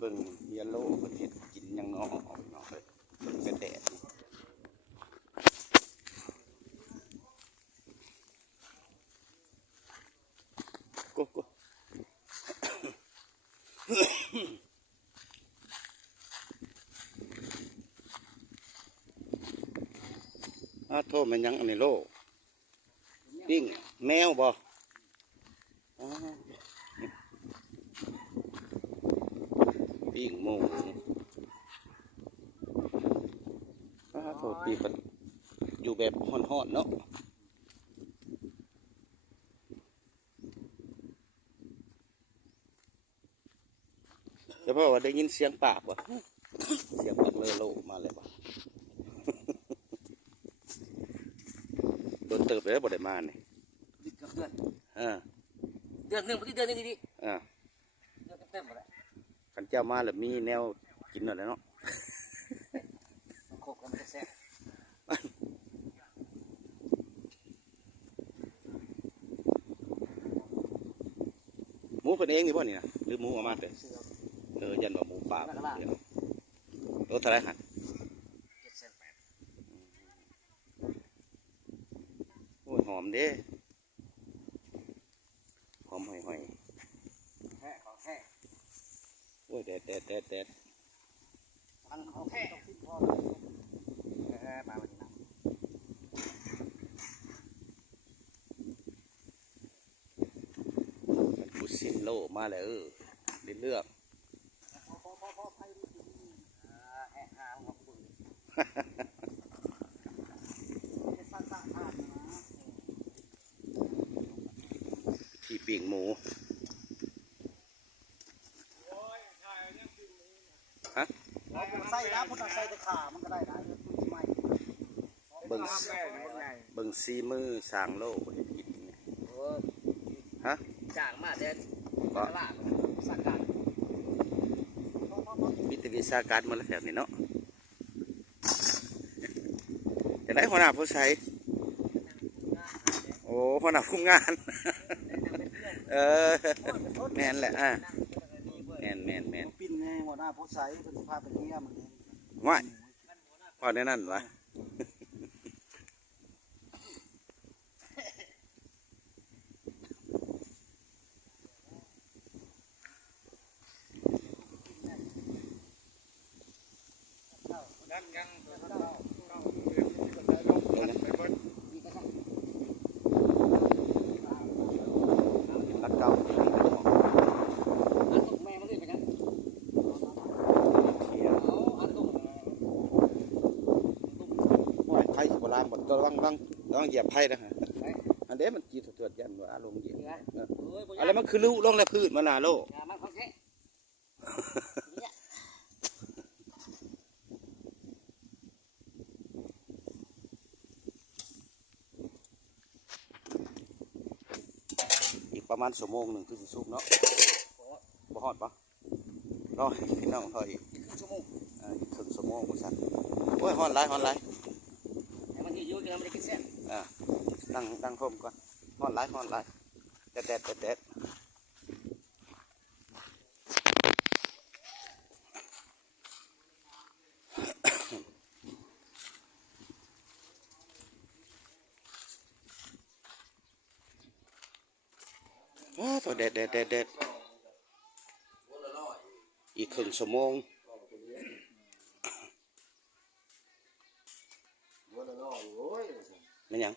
เบิ่งเยลโล่ประเทศกินยังเนาะเนาะเลยเบิ่งกระแดดกูโทษมันยังอันนี้โลปิ้งแมวบ่ปิ้งหมูโทษปีมันอยู่แบบห่อนๆเนาะแต่เพราะว่าได้ยินเสียงปากว่ะเสียงปากเลยโลมาเลยว่ะโดนเติบเลยบ่ได้มาเนี่ยเดือนเดือนหนึ่งพอดีเดือนนึงดีเดือนเต็มหมดเลยขันเจ้ามาแล้วมีแนวกินหน่อยเนาะโคกมันจะแซ่บหมูเพิ่นเองนี่บ่นี่นะหรือหมูเอามาแต่ยันว่าหมูป่าตัวเท่าไรฮะโอ้ยหอมเด้หอมห่อยแค่ของแค่โอ้ยแดดมันของแค่ต้องขึ้นพ่อมาวันนี้นะกูซินโลมาแล้วเลือกที่ปีกหมูฮะใส่แล้วพุ่งใส่ตะขามันก็ได้นะเบิ่งซีมือสางโลกินฮะจางมากเด็ดตลาดสักการมีแต่วิชาการมาแล้วแถวนี้เนาะจะได้หัวหน้าผู้ใช้โอ้หัวหน้าคุมงานแมนแหละแมนปิ้นไงหัวหน้าผู้ใช้เป็นสภาพเป็นเงี้ยมันว่ายพอในนั่นวะต้องเหยียบไพ่นะฮะอันเด้มันจีถอดยันว่าลงเหยียบอะไรมันคือลูกลงแล้วพืชมาหนาโลอีกประมาณ1 ชั่วโมงคือสิสุกเนาะบ่ฮอดปะรอพี่น้องรออีก1 ชั่วโมงอีกครึ่งชั่วโมงกูสั่นโอ้ยฮอดไรมันที่อยู่กันไม่ได้กินเส้นตั้งพรมก่อนฮอดไรแดดตัวแดดอีกครึ่งชั่วโมงไม่ยัง